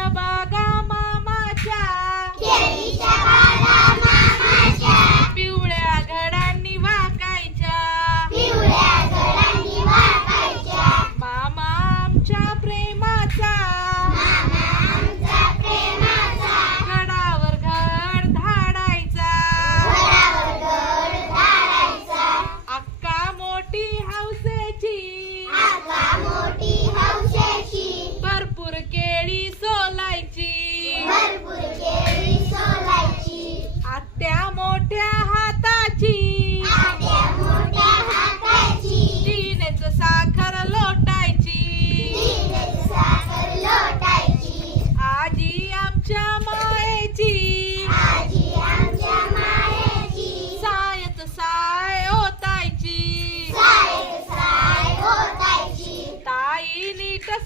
Jabaga.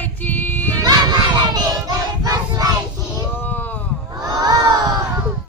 noite!